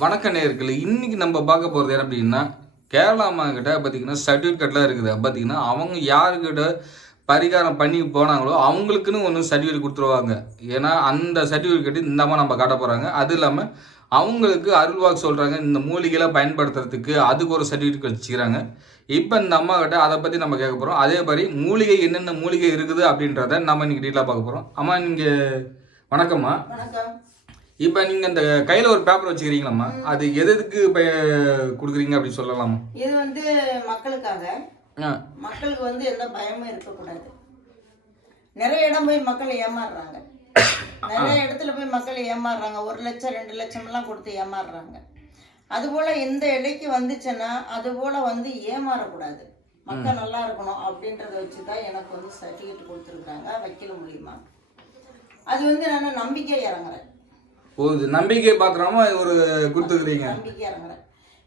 வணக்க நேயர்களே இன்னைக்கு நம்ம பார்க்க போகிறது என்ன அப்படின்னா கேரளா அம்மா கிட்ட பார்த்தீங்கன்னா சர்டிஃபிகேட்லாம் இருக்குது. பார்த்தீங்கன்னா அவங்க யாருக்கிட்ட பரிகாரம் பண்ணி போனாங்களோ அவங்களுக்குன்னு ஒன்று சர்டிஃபிகேட் கொடுத்துருவாங்க. ஏன்னா அந்த சர்டிஃபிகேட் இந்த அம்மா நம்ம காட்ட போகிறாங்க அது இல்லாமல் அவங்களுக்கு அருள்வாக்கு சொல்கிறாங்க இந்த மூலிகைலாம் பயன்படுத்துறதுக்கு அதுக்கு ஒரு சர்டிஃபிகேட் வச்சுக்கிறாங்க. இப்போ இந்த அம்மா கிட்ட அதை பற்றி நம்ம கேட்க போகிறோம் அதே மாதிரி மூலிகை என்னென்ன மூலிகை இருக்குது அப்படின்றத நம்ம இன்னைக்கு டீட்டெயிலாக பார்க்க போகிறோம் அம்மா நீங்கள் வணக்கம்மா. வணக்கம். இப்போ நீங்கள் இந்த கையில் ஒரு பேப்பர் வச்சுக்கிறீங்களாம்மா? அது எது எதுக்கு கொடுக்குறீங்க அப்படின்னு சொல்லலாமா? இது வந்து மக்களுக்காக. மக்களுக்கு வந்து எந்த பயமும் இருக்கக்கூடாது. நிறைய இடம் போய் மக்கள் ஏமாறுறாங்க. நிறைய இடத்துல போய் மக்கள் ஏமாறுறாங்க. ஒரு லட்சம் ரெண்டு லட்சம் எல்லாம் கொடுத்து ஏமாறுறாங்க. அதுபோல இந்த இலைக்கு வந்துச்சுன்னா அது போல வந்து ஏமாறக்கூடாது. மக்கள் நல்லா இருக்கணும் அப்படின்றத வச்சு தான் எனக்கு வந்து சர்டிஃபிகேட் கொடுத்துருக்குறாங்க. வக்கீல் மூலியமா. அது வந்து நான் நம்பிக்கை இறங்குறேன். ஒரு நம்பிக்கை பாத்திரமா ஒரு கொடுத்துக்கிறீங்க நம்பிக்கை இறங்குறேன்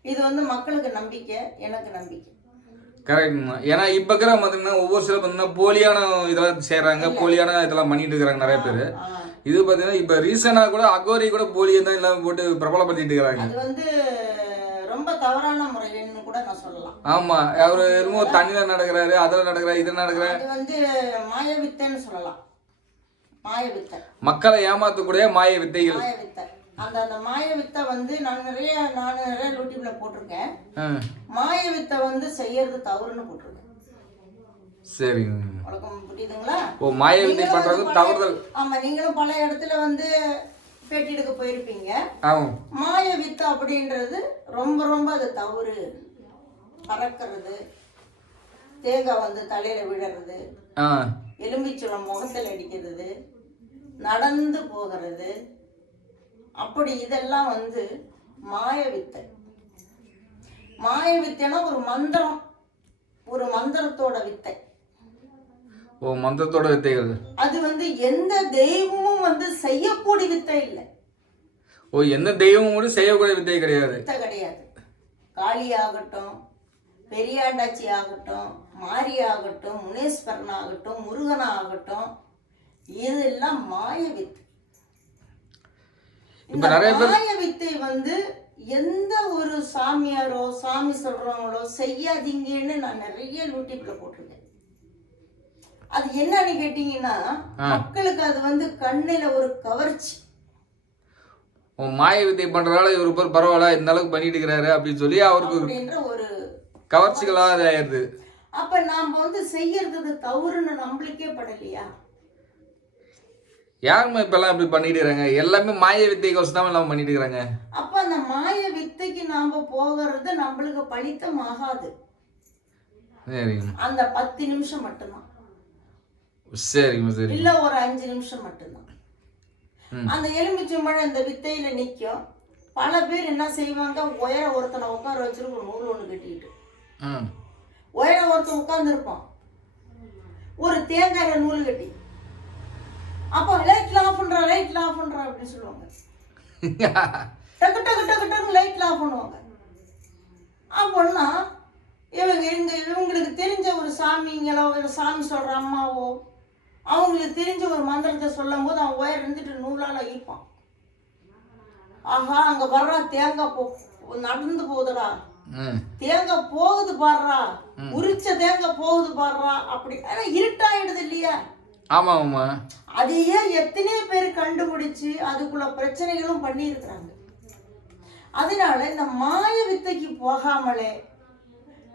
இது வந்து மக்களுக்கு நம்பிக்கை எனக்கு நம்பிக்கை. கரெக்ட்மா ஏன்னா இப்போ இருக்கிற பார்த்தீங்கன்னா ஒவ்வொரு சில பார்த்தீங்கன்னா போலியான இதெல்லாம் செய்கிறாங்க போலியான இதெல்லாம் பண்ணிட்டு இருக்கிறாங்க நிறைய பேர். இது பார்த்தீங்கன்னா இப்போ ரீசெண்டாக கூட அகோரி கூட போலியை தான் எல்லாம் போட்டு பிரபலப்படுத்திட்டு இருக்கிறாங்க. அது வந்து ரொம்ப தவறான முறைன்னு கூட நான் சொல்லலாம். ஆமாம் அவர் என்னமோ தண்ணியில் நடக்கிறாரு அதில் நடக்கிறாரு இதில் நடக்கிறாரு. வந்து மாயவித்தைன்னு சொல்லலாம். மாயவித்தை மக்களை ஏமாற்றக்கூடிய மாய வித்தைகள் மாயவித்தை அந்த அந்த மாயவித்தை வந்து நான் நிறைய நான் நிறைய யூடியூப்ல போட்டிருக்கேன். ஆ. மாயவித்தை வந்து செய்யறது தவறுன்னு போட்டிருக்கேன். சரிங்க. வழக்கம் புரியுதுங்களா? ஓ மாய வித்தை பல- தவறுதல். ஆமா நீங்களும் பல இடத்துல வந்து பேட்டி எடுக்க போயிருப்பீங்க. மாய வித்து அப்படின்றது ரொம்ப ரொம்ப அது தவறு. பறக்கிறது தேங்காய் வந்து தலையில விழுறது எலும்பிச்சுளம் முகத்தில் அடிக்கிறது நடந்து போகிறது. அப்படி இதெல்லாம் வந்து மாய வித்தை மாய வித்தைனா ஒரு மந்திரம். ஒரு மந்திரத்தோட வித்தை. ஓ மந்திரத்தோட வித்தைகள். அது வந்து எந்த தெய்வமும் வந்து செய்யக்கூடிய வித்தை இல்லை. ஓ எந்த தெய்வமும் கூட செய்யக்கூடிய வித்தை கிடையாது. வித்தை கிடையாது. காளி ஆகட்டும் பெரியாண்டாச்சி ஆகட்டும் மாரி ஆகட்டும் முனேஸ்வரன் ஆகட்டும் முருகன் ஆகட்டும் இதெல்லாம் மாய வித்தை? இந்த மாய வித்தை வந்து எந்த ஒரு சாமியாரோ சாமி சொல்றவங்களோ செய்யாதீங்கன்னு நான் நிறைய யூடியூப்ல போட்டிருக்கேன். அது என்னன்னு கேட்டீங்கன்னா மக்களுக்கு அது வந்து கண்ணுல ஒரு கவர்ச்சி. மாய வித்தை பண்றதால இவர் பேர் பரவாயில்ல இந்த அளவுக்கு பண்ணிட்டு இருக்கிறாரு அப்படின்னு சொல்லி அவருக்கு ஒரு கவர்ச்சிகளா அது ஆயிடுது அப்ப நாம வந்து செய்யறது தவறுன்னு நம்மளுக்கே படலையா? யாருமே இப்பெல்லாம் இப்படி பண்ணிட்டு இருக்காங்க எல்லாமே மாய வித்தைக்கோசம் தான் எல்லாம் பண்ணிட்டு இருக்கிறாங்க அப்ப அந்த மாய வித்தைக்கு நாம போகிறது நம்மளுக்கு பலித்தம் ஆகாது. அந்த பத்து நிமிஷம் மட்டும்தான். சரிங்க சரி இல்ல ஒரு அஞ்சு நிமிஷம் மட்டும்தான். அந்த எலுமிச்சம்பழம் இந்த வித்தையில நிக்கும். பல பேர் என்ன செய்வாங்க? உயர ஒருத்தனை உட்கார வச்சிட்டு ஒரு நூல் ஒண்ணு கட்டிக்கிட்டு. ம். உயர ஒருத்தன் உட்கார்ந்துருப்பான். ஒரு தேங்காயில நூல் கட்டி. அப்போ லைட்ல ஆஃப் பண்றா லைட்ல ஆஃப் பண்றா அப்படின்னு சொல்லுவாங்க. டக்கு டக்கு டக்கு டக்கு லைட்ல ஆஃப் பண்ணுவாங்க. அப்படின்னா இவங்க இந்த இவங்களுக்கு தெரிஞ்ச ஒரு சாமிங்களோ ஒரு சாமி சொல்ற அம்மாவோ அவங்களுக்கு தெரிஞ்ச ஒரு மந்திரத்தை சொல்லும் போது அவன் உயர் இருந்துட்டு நூலால ஈப்பான் ஆஹா அங்க வர்றா தேங்காய் போ நடந்து போகுதுடா. தேங்காய் போகுது பாடுறா உரிச்ச தேங்காய் போகுது பாடுறா அப்படி ஆனா இருட்டாயிடுது இல்லையா? ஆமா ஆமா அதையே எத்தனையோ பேர் கண்டுபிடிச்சு அதுக்குள்ள பிரச்சனைகளும் பண்ணியிருக்கிறாங்க. அதனால இந்த மாய வித்தைக்கு போகாமலே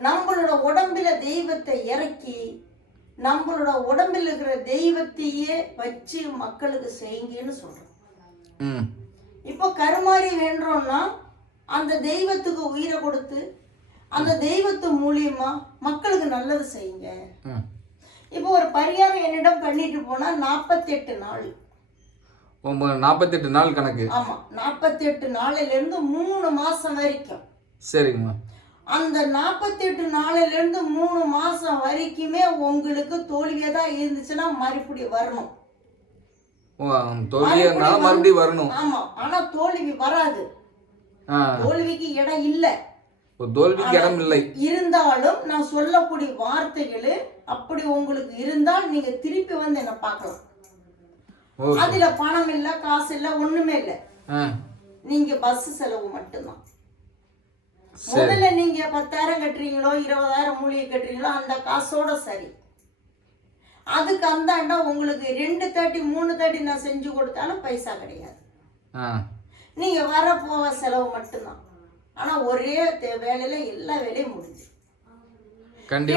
நம்மளோட உடம்பில தெய்வத்தை இறக்கி நம்மளோட உடம்பில் இருக்கிற தெய்வத்தையே வச்சு மக்களுக்கு செய்யுங்கன்னு சொல்றோம். இப்போ கருமாறி வேண்டுறோம்னா அந்த தெய்வத்துக்கு உயிரை கொடுத்து அந்த தெய்வத்து மூலியமா மக்களுக்கு நல்லது செய்யுங்க. இப்போ ஒரு பரிகாரம் என்னிடம் பண்ணிட்டு போனா நாற்பத்தெட்டு நாள். நாற்பத்தெட்டு நாள் கணக்கு. ஆமா நாற்பத்தெட்டு நாளில இருந்து மூணு மாசம் வரைக்கும். சரிங்கம்மா. அந்த நாற்பத்தெட்டு நாளில இருந்து மூணு மாசம் வரைக்குமே உங்களுக்கு தோல்வியா தான் இருந்துச்சுன்னா மறுபடியும் வரணும். மறுபடியும் வரணும். ஆமா ஆனா தோல்வி வராது. தோல்விக்கு இடம் இல்லை. தோல்விக்கு இடம் இல்லை இருந்தாலும் நான் சொல்லக்கூடிய வார்த்தைகள் அப்படி உங்களுக்கு இருந்தால் நீங்க திருப்பி வந்து என்ன பார்க்கலாம். அதுல பணம் இல்ல காசு இல்ல ஒண்ணுமே இல்ல. நீங்க பஸ் செலவு மட்டும்தான். முதல்ல நீங்க பத்தாயிரம் கட்டுறீங்களோ இருபதாயிரம் மூலிகை கட்டுறீங்களோ அந்த காசோட சரி. அதுக்கு அந்தாண்டா உங்களுக்கு ரெண்டு தேர்ட்டி மூணு தேர்ட்டி நான் செஞ்சு கொடுத்தாலும் பைசா கிடையாது. நீங்க வர போக செலவு மட்டும்தான். ஆனா ஒரே வேலையில எல்லா வேலையும் முடிஞ்சு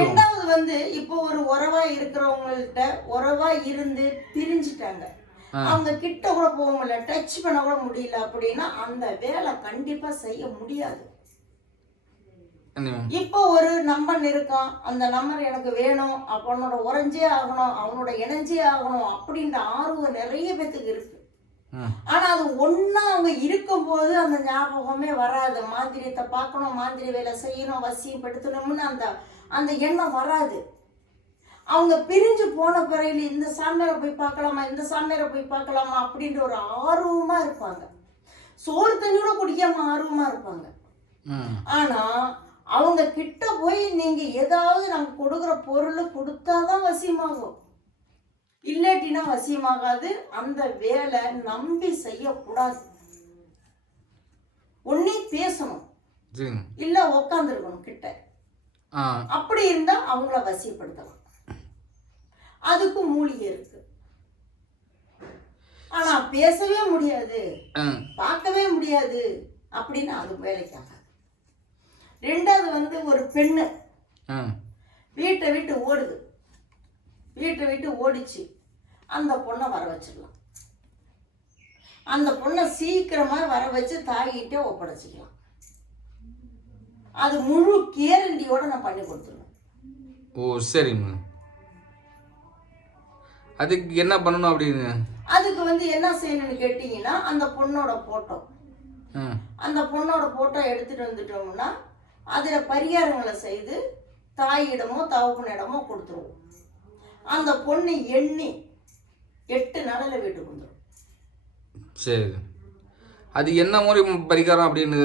ரெண்டாவது வந்து இப்போ ஒரு உறவா இருக்கிறவங்கள்ட்ட உறவா இருந்து பிரிஞ்சிட்டாங்க. அவங்க கிட்ட கூட போக முடியல டச் பண்ண கூட முடியல அப்படின்னா அந்த வேலை கண்டிப்பா செய்ய முடியாது. இப்போ ஒரு நம்பர் இருக்கான் அந்த நம்பர் எனக்கு வேணும் அவனோட உறைஞ்சே ஆகணும் அவனோட இணைஞ்சே ஆகணும் அப்படின்ற ஆர்வம் நிறைய பேத்துக்கு இருக்கு. ஆனா அது ஒண்ணா அவங்க இருக்கும்போது அந்த ஞாபகமே வராது. மாந்திரியத்தை பார்க்கணும் மாந்திரி வேலை செய்யணும் வசியப்படுத்தணும்னு அந்த அந்த எண்ணம் வராது. அவங்க பிரிஞ்சு போன பிறகு இந்த சாமியாரை போய் பார்க்கலாமா இந்த சாமியாரை போய் பார்க்கலாமா அப்படின்ற ஒரு ஆர்வமா இருப்பாங்க. சோறு தண்ணி கூட குடிக்காம ஆர்வமா இருப்பாங்க. ஆனா அவங்க கிட்ட போய் நீங்க ஏதாவது நாங்க கொடுக்குற பொருள் கொடுத்தாதான் வசியமாகும். இல்லாட்டினா வசியமாகாது. அந்த வேலை நம்பி செய்யக்கூடாது. ஒன்னே பேசணும். இல்ல உக்காந்துருக்கணும் கிட்ட. அப்படி இருந்தா அவங்கள வசியப்படுத்தலாம். அதுக்கு மூலிகை இருக்கு. ஆனா பேசவே முடியாது. பார்க்கவே முடியாது. அப்படின்னு அது வேலைக்காக ரெண்டாவது வந்து ஒரு பெண்ணு. வீட்டை விட்டு ஓடுது. வீட்டை விட்டு ஓடிச்சு. அந்த பொண்ணை வர வச்சிடலாம். அந்த பொண்ணை சீக்கிரமா வர வச்சு தாயிட்டே ஒப்படைச்சிக்கலாம். அது முழு கேரண்டியோட நான் பண்ணி கொடுத்துருவேன். ஓ சரிங்க அதுக்கு என்ன பண்ணணும் அப்படின்னு? அதுக்கு வந்து என்ன செய்யணும்னு கேட்டிங்கன்னா அந்த பொண்ணோட போட்டோ ஆ. அந்த பொண்ணோட போட்டோ எடுத்துட்டு வந்துட்டோம்னா அதில் பரிகாரங்களை செய்து தாயிடமோ தகப்பனிடமோ கொடுத்துருவோம். அந்த பொண்ணு எண்ணி எட்டு நாளில் வீட்டுக்கு வந்துடும் சரி. அது என்ன மாதிரி பரிகாரம் அப்படின்னு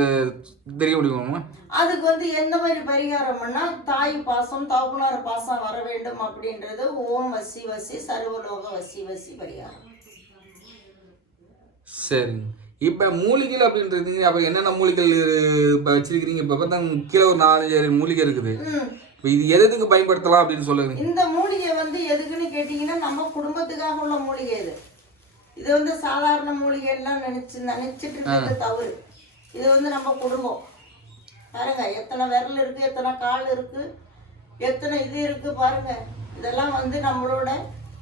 தெரிய முடியுமா அதுக்கு வந்து எந்த மாதிரி பரிகாரம்னா தாய் பாசம் தகப்பனார் பாசம் வர வேண்டும் அப்படின்றது ஓம் வசி வசி சர்வலோக வசி வசி பரிகாரம். சரிங்க இப்போ மூலிகைகள் அப்படின்றது அப்போ என்னென்ன மூலிகைகள் இப்போ வச்சிருக்கிறீங்க? இப்போ பார்த்தா கீழே ஒரு நாலஞ்சு மூலிகை இருக்குது. இது எது எதுக்கு பயன்படுத்தலாம் அப்படின்னு சொல்லுங்க. இந்த மூலிகை வந்து எதுக்குன்னு கேட்டிங்கன்னா நம்ம குடும்பத்துக்காக உள்ள மூலிகை இது. இது வந்து சாதாரண மூலிகை எல்லாம் நினைச்சு நினைச்சிட்டு இருக்கிறது தவறு. இது வந்து நம்ம குடும்பம் பாருங்க எத்தனை விரல் இருக்கு எத்தனை கால் இருக்கு எத்தனை இது இருக்கு பாருங்க. இதெல்லாம் வந்து நம்மளோட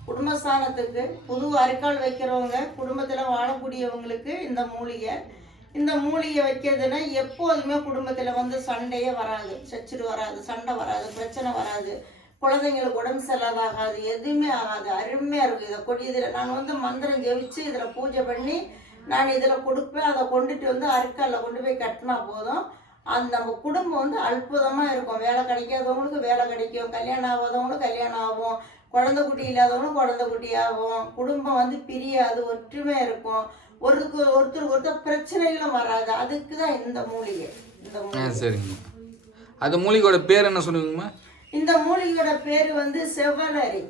குடும்பஸ்தானத்துக்கு புது அரிக்கால் வைக்கிறவங்க குடும்பத்தில் வாழக்கூடியவங்களுக்கு இந்த மூலிகை இந்த மூலிகை வைக்கிறதுனா எப்போதுமே குடும்பத்தில் வந்து சண்டையே வராது சச்சிடு வராது சண்டை வராது பிரச்சனை வராது. குழந்தைங்களுக்கு உடம்பு சரியில்லாதாகாது எதுவுமே ஆகாது. அருமையாக இருக்கும் இதை கொடி இதில். நான் வந்து மந்திரம் ஜெயிச்சு இதில் பூஜை பண்ணி நான் இதில் கொடுப்பேன். அதை கொண்டுட்டு வந்து அறுக்கல்ல கொண்டு போய் கட்டினா போதும். அந்த நம்ம குடும்பம் வந்து அற்புதமாக இருக்கும். வேலை கிடைக்காதவங்களுக்கு வேலை கிடைக்கும். கல்யாணம் ஆகாதவங்களுக்கு கல்யாணம் ஆகும். குழந்தை குட்டி இல்லாதவங்களும் குழந்தை குட்டி ஆகும் குடும்பம் வந்து பிரியாது ஒற்றுமையாக இருக்கும். ஒருக்கு ஒருத்தருக்கு ஒருத்தர் பிரச்சனைகளும் வராது. அதுக்கு தான் இந்த மூலிகை. இந்த மூலிகை. அது மூலிகையோட பேர் என்ன சொல்லுவீங்கம்மா? இந்த மூலிகையோட பேர் வந்து செவ்வலரி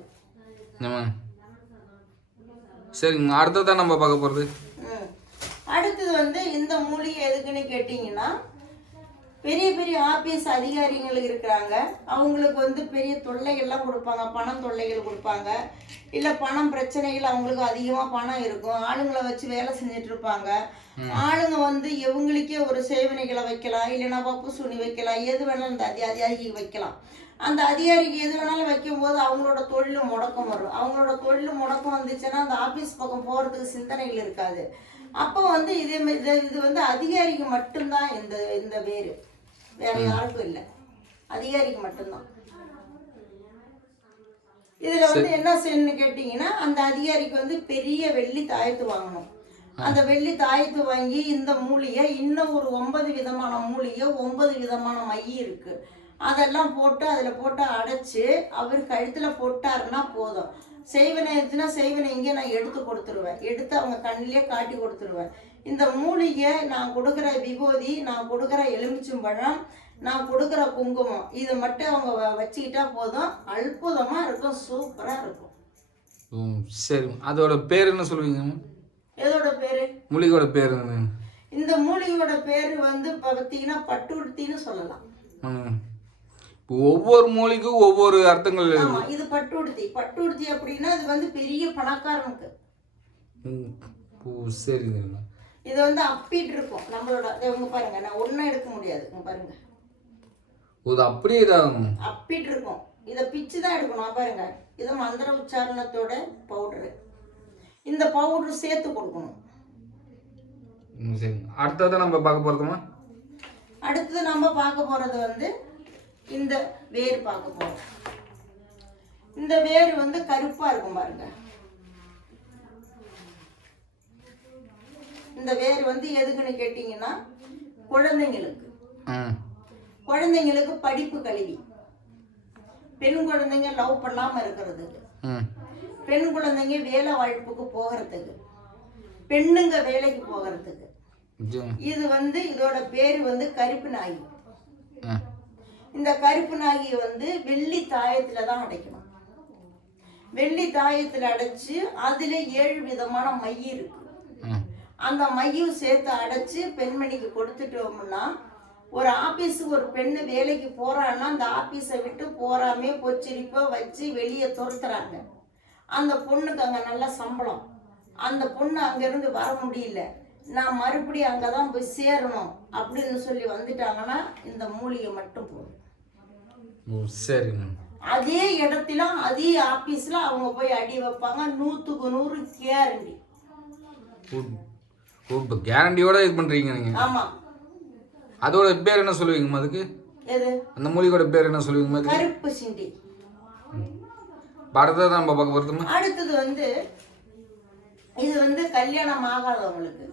சரிங்க அடுத்ததான் நம்ம பார்க்க போகிறது. அடுத்தது வந்து இந்த மூலிகை எதுக்குன்னு கேட்டிங்கன்னா பெரிய பெரிய ஆபீஸ் அதிகாரிகள் இருக்கிறாங்க. அவங்களுக்கு வந்து பெரிய தொல்லைகள்லாம் கொடுப்பாங்க. பணம் தொல்லைகள் கொடுப்பாங்க. இல்லை பணம் பிரச்சனைகள் அவங்களுக்கு அதிகமாக பணம் இருக்கும். ஆளுங்களை வச்சு வேலை செஞ்சுட்டு இருப்பாங்க ஆளுங்க வந்து இவங்களுக்கே ஒரு சேவனைகளை வைக்கலாம். இல்லைன்னா பப்பு சுனி வைக்கலாம். எது வேணாலும் இந்த அதி அதிகாரிக்கு வைக்கலாம். அந்த அதிகாரிக்கு எது வேணாலும் வைக்கும்போது அவங்களோட தொழில் முடக்கம் வரும். அவங்களோட தொழில் முடக்கம் வந்துச்சுன்னா அந்த ஆபீஸ் பக்கம் போகிறதுக்கு சிந்தனைகள் இருக்காது. அப்போ வந்து இதே மாதிரி இது- இது வந்து அதிகாரிக்கு மட்டும்தான் இந்த இந்த வேறு. வேற யாருக்கும் இல்லை. அதிகாரிக்கு மட்டும்தான். இதுல வந்து என்ன செய்யணும்னு கேட்டிங்கன்னா அந்த அதிகாரிக்கு வந்து பெரிய வெள்ளி தாயத்து வாங்கணும். அந்த வெள்ளி தாயத்து வாங்கி இந்த மூலிகை இன்னும் ஒரு ஒன்பது விதமான மூலிகை ஒன்பது விதமான மை இருக்கு. அதெல்லாம் போட்டு அதில் போட்டு அடைச்சு அவர் கழுத்தில் போட்டாருன்னா போதும். செய்வனை இருந்துச்சுன்னா செய்வனை இங்கே நான் எடுத்து கொடுத்துருவேன். எடுத்து அவங்க கண்ணிலே காட்டி கொடுத்துருவேன். இந்த மூலிகை நான் கொடுக்குற விபூதி நான் கொடுக்குற எலுமிச்சம்பழம் நான் கொடுக்குற குங்குமம் இதை மட்டும் அவங்க வச்சுக்கிட்டா போதும். அற்புதமாக இருக்கும் சூப்பராக இருக்கும். ம் சரி. அதோட பேர் என்ன சொல்லுவீங்கம்மா எதோட பேர்? மூலிகையோட பேர் இந்த மூலிகையோட பேர் வந்து பார்த்தீங்கன்னா பட்டுடுத்தின்னு சொல்லலாம். ஒவ்வொரு மூலிக்கும் ஒவ்வொரு அர்த்தங்கள் இது பட்டுடுத்தி. பட்டுடுத்தி அப்படின்னா இது வந்து பெரிய பணக்காரனுக்கு. ம். ஓ சரிங்க. இது வந்து அப்பிட்டு இருக்கும். நம்மளோட இவங்க பாருங்க நான் ஒன்றும் எடுக்க முடியாது. பாருங்க. இது அப்படியே அப்பிட்டு இருக்கும். இதை பிச்சு தான் எடுக்கணும். பாருங்க. இது மந்திர உச்சாரணத்தோட பவுடரு இந்த பவுடர் சேர்த்து கொடுக்கணும். ம், சரிங்க. அடுத்ததான் நம்ம பார்க்க போகிறோமா அடுத்தது நம்ம பார்க்க போறது வந்து இந்த வேர் பார்க்க போறோம். இந்த வேர் வந்து கருப்பா இருக்கும் பாருங்க. இந்த வேர் வந்து எதுக்குன்னு கேட்டிங்கன்னா குழந்தைங்களுக்கு. குழந்தைங்களுக்கு படிப்பு கல்வி. பெண் குழந்தைங்க லவ் பண்ணாம இருக்கிறதுக்கு பெண் குழந்தைங்க வேலை வாய்ப்புக்கு போகிறதுக்கு. பெண்ணுங்க வேலைக்கு போகிறதுக்கு. இது வந்து இதோட பேர் வந்து கருப்பு நாயி. இந்த கருப்பு நாகியை வந்து வெள்ளி தாயத்துல தான் அடைக்கணும். வெள்ளி தாயத்துல அடைச்சு அதுல ஏழு விதமான மை இருக்கு. அந்த மையும் சேர்த்து அடைச்சு பெண்மணிக்கு கொடுத்துட்டோம்னா ஒரு ஆபீஸுக்கு ஒரு பெண்ணு வேலைக்கு போறான்னா அந்த ஆபீஸை விட்டு போறாமே பொச்சிரிப்போ வச்சு வெளியே துரத்துறாங்க. அந்த பொண்ணுக்கு அங்க நல்ல சம்பளம். அந்த பொண்ணு அங்கிருந்து வர முடியல. நான் மறுபடியும் அங்கே தான் போய் சேரணும் அப்படின்னு சொல்லி வந்துட்டாங்கன்னா இந்த மூலிகை மட்டும் போதும். சரிங்க அதே இடத்துல அதே ஆபீஸ்ல அவங்க போய் அடி வைப்பாங்க. நூற்றுக்கு நூறு கேரண்டி இப்போ கேரண்டியோட இது பண்ணுறீங்க நீங்கள் ஆமா. அதோட பேர் என்ன சொல்லுவீங்கம்மா அதுக்கு? எது? அந்த மூலிகையோட பேர் என்ன சொல்லுவீங்கம்மா அதுக்கு? கருப்பு சிண்டி. இப்போ அடுத்ததான் நம்ம பார்க்க போகிறதுமா அடுத்தது வந்து இது வந்து கல்யாணம் ஆகாதவங்களுக்கு.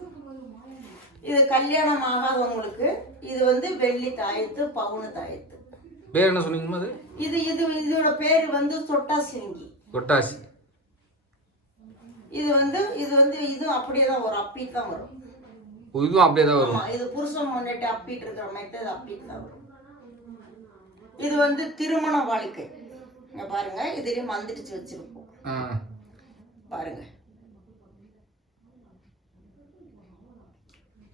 இது கல்யாணம் ஆகாதவங்களுக்கு இது வந்து வெள்ளி தாயத்து பவுனு தாயத்து. பேர் என்ன சொன்னீங்கம்மா அது? இது இது இதோட பேர் வந்து தொட்டா சிறுங்கி கொட்டாசி இது வந்து இது வந்து இது அப்படியே தான் வரும் அப்பீட் தான் வரும். இதுவும் அப்படியே தான் வரும். ஆமா இது புருஷன் முன்னாடி அப்பீட் இருக்கிற மாதிரி தான் இது அப்பீட் தான் வரும். இது வந்து திருமண வாழ்க்கை. இங்க பாருங்க இதுலயும் மந்திரிச்சு வச்சிருப்போம். ஆ. பாருங்க.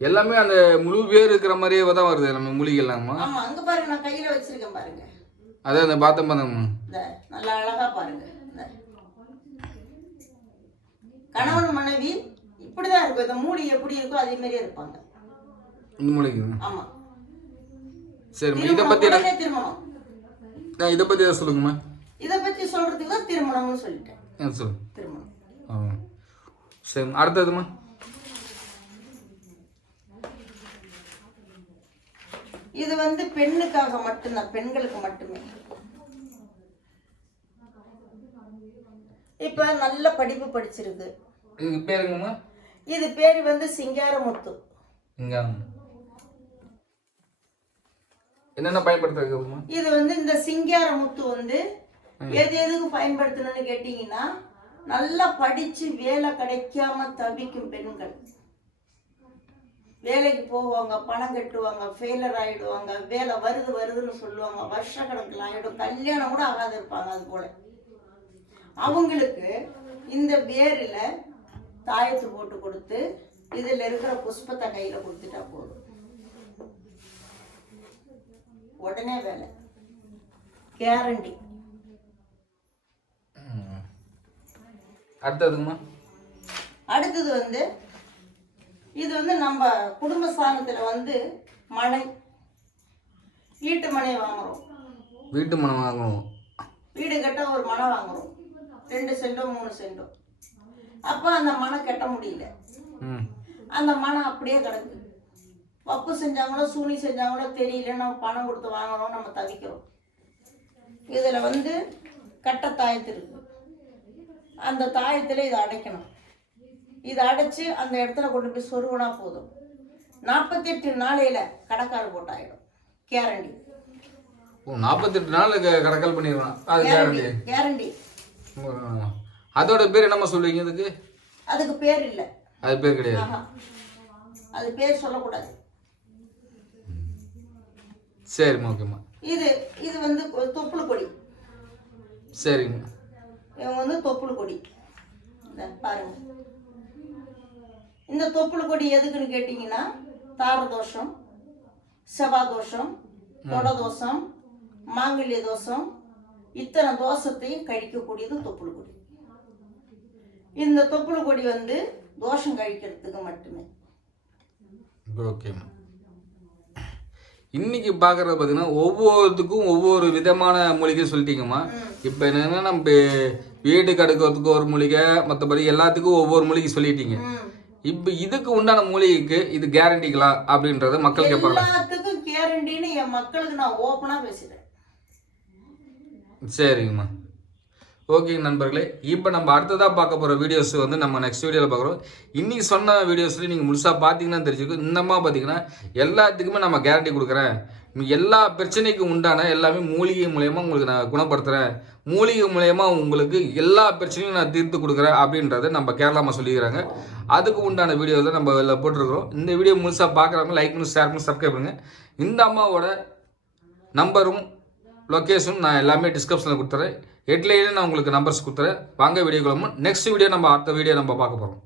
எல்லாமே அந்த முழு பேர் இருக்கிற மாதிரியே தான் வருது நம்ம மூலிகை எல்லாமா ஆமா அங்க பாருங்க நான் கையில வச்சிருக்கேன் பாருங்க. அதே அந்த பார்த்தோம் பார்த்தோம்மா இந்த நல்லா அழகா பாருங்க. கணவன் மனைவி இப்படிதான் இருக்கும். இந்த மூடி எப்படி இருக்கோ அதே மாதிரியே இருப்பாங்க. இந்த மூலிகை ஆமா. சரிம்மா இதை உடனே திருமணம். என்ன இதை பற்றி எதாவது சொல்லுங்கம்மா. இதை பத்தி சொல்றதுக்கு தான் திருமணம்னு சொல்லிட்டேன். சொல்லுங்க திருமணம். சரிம்மா அடுத்ததுமா இது வந்து பெண்ணுக்காக மட்டும்தான் பெண்களுக்கு மட்டுமே. இப்ப நல்ல படிப்பு படிச்சிருக்கு. இதுக்கு பேருங்கம்மா இது பேர் வந்து சிங்காரமுத்து. இங்கே என்னென்ன பயன்படுத்துறதுமா இது வந்து இந்த சிங்கார முத்து வந்து எது எதுக்கு பயன்படுத்தணும்னு கேட்டீங்கன்னா நல்லா படிச்சு வேலை கிடைக்காம தவிக்கும் பெண்கள். வேலைக்கு போவாங்க பணம் கட்டுவாங்க ஃபெயிலர் ஆயிடுவாங்க வேலை வருது வருதுன்னு சொல்லுவாங்க வருஷ கணக்கில் ஆயிடும். கல்யாணம் கூட ஆகாது இருப்பாங்க அது போல. அவங்களுக்கு இந்த வேரில் தாயத்து போட்டு கொடுத்து இதில் இருக்கிற புஷ்பத்தை கையில் கொடுத்துட்டா போதும். உடனே வேலை. கேரண்டி அடுத்ததுங்கம்மா? அடுத்தது வந்து இது வந்து நம்ம குடும்ப ஸ்தானத்தில் வந்து மனை வீட்டு மனை வாங்குறோம். வீட்டு மனம் வாங்கணும் வீடு கட்ட ஒரு மனை வாங்குறோம். ரெண்டு சென்டோ மூணு சென்டோ அப்போ அந்த மனை கட்ட முடியல. அந்த மனை அப்படியே கிடக்கு. வப்பு செஞ்சாங்களோ சூனி செஞ்சாங்களோ தெரியல. நம்ம பணம் கொடுத்து வாங்கணும் நம்ம தவிக்கிறோம். இதில் வந்து கட்ட தாயத்து இருக்கு. அந்த தாயத்தில் இதை அடைக்கணும். இதை அடைச்சு அந்த இடத்துல கொண்டு போய் சொருகுனா போதும். நாற்பத்தெட்டு நாளையில் கடைக்கார போட்டாயிடும். கேரண்டி நாற்பத்தெட்டு நாள் கடக்கல் பண்ணிடலாம் அது கேரண்டி கேரண்டி அதோட பேர் என்னம்மா சொல்லுவீங்க இதுக்கு அதுக்கு பேர் இல்லை. அது பேர் கிடையாது. அது பேர் சொல்லக்கூடாது. சரிம்மா ஓகேம்மா. இது இது வந்து தொப்புள் கொடி. சரிங்க இவங்க வந்து தொப்புள் கொடி. பாருங்க. இந்த தொப்புள் கொடி எதுக்குன்னு கேட்டிங்கன்னா தார தோஷம் செவ்வாய் தோஷம் தொட தோஷம் மாங்கல்ய தோஷம் இத்தனை தோஷத்தையும் கழிக்கக்கூடியது தொப்புள் கொடி. இந்த தொப்புள் கொடி வந்து தோஷம் கழிக்கிறதுக்கு மட்டுமே. ஓகேம்மா இன்னைக்கு பார்க்குறது பார்த்தீங்கன்னா ஒவ்வொருத்துக்கும் ஒவ்வொரு விதமான மூலிகை சொல்லிட்டீங்கம்மா. இப்போ என்னன்னா நம்ம வீடு கடுக்கிறதுக்கு ஒரு மூலிகை மற்றபடி எல்லாத்துக்கும் ஒவ்வொரு மூலிகை சொல்லிட்டீங்க. இப்போ இதுக்கு உண்டான மூலிகைக்கு இது கேரண்டிக்கலாம் அப்படின்றத மக்கள் கேட்பாங்க எல்லாத்துக்கும் கேரண்டின்னு என் மக்களுக்கு நான் ஓப்பனா பேசுறேன் சரிங்கம்மா. ஓகேங்க நண்பர்களே இப்போ நம்ம அடுத்ததாக பார்க்க போகிற வீடியோஸ் வந்து நம்ம நெக்ஸ்ட் வீடியோவில் பார்க்குறோம். இன்றைக்கி சொன்ன வீடியோஸில் நீங்கள் முழுசாக பார்த்தீங்கன்னா தெரிஞ்சுக்கும். இந்தமா பார்த்தீங்கன்னா எல்லாத்துக்குமே நம்ம கேரண்டி கொடுக்குறேன். எல்லா பிரச்சனைக்கும் உண்டான எல்லாமே மூலிகை மூலயமா உங்களுக்கு நான் குணப்படுத்துகிறேன் மூலிகை மூலயமா உங்களுக்கு எல்லா பிரச்சனையும் நான் தீர்த்து கொடுக்குறேன் அப்படின்றத நம்ம கேரளாமா சொல்லிக்கிறாங்க. அதுக்கு உண்டான வீடியோ தான் நம்ம இதில் போட்டிருக்கிறோம். இந்த வீடியோ முழுசாக பார்க்குறவங்க லைக் பண்ணி ஷேர் பண்ணி சப்ஸ்கிரைப் பண்ணுங்கள் இந்த அம்மாவோட நம்பரும் லொக்கேஷனும் நான் எல்லாமே டிஸ்கிரிப்ஷனில் கொடுத்துறேன். ஹெட்லைனே நான் உங்களுக்கு நம்பர்ஸ் கொடுத்துறேன். வாங்க வீடியோ கிளம்பும் நெக்ஸ்ட் வீடியோ நம்ம அடுத்த வீடியோ நம்ம பார்க்க போகிறோம்